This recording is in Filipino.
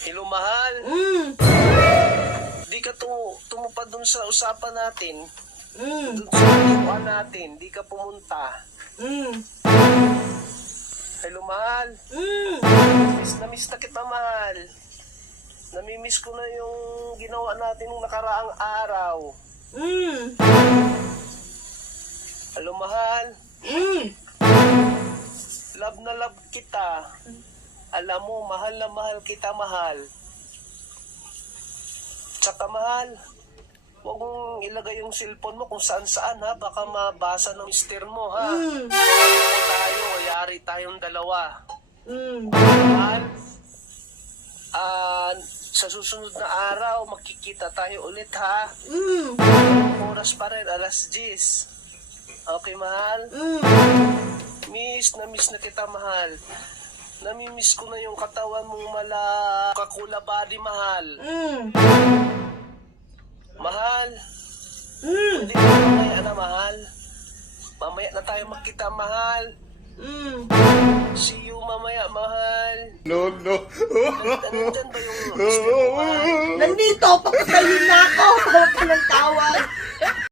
Hello, mahal. Mm. Di ka tumupad dun sa usapan natin. Mm. Dun sa usapan natin. Di ka pumunta. Mm. Hello, mahal. Mm. Miss na miss na kita, mahal. Namimiss ko na yung ginawa natin nung nakaraang araw. Mm. Hello, mahal. Mm. Love na love kita. Alam mo, mahal na mahal kita, mahal. Tsaka, mahal, huwag mong ilagay yung cellphone mo kung saan-saan, ha? Baka mabasa ng mister mo, ha? Mm. Tayo, yari tayong dalawa. Mm. Mahal, sa susunod na araw, makikita tayo ulit, ha? Mm. Oras pa rin, 10:00. Okay, mahal? Mm. Miss na kita, mahal. Namimiss ko na yung katawan mong kakula body, mahal. Mm. Mahal, Mm. hindi ka mamaya na, mahal. Mamaya na tayo magkita, mahal. Mm. See you mamaya, mahal. No. Nandyan ba yung mister mo, mahal? Nandito, papatayin na ako. Huwag ka ng tawag.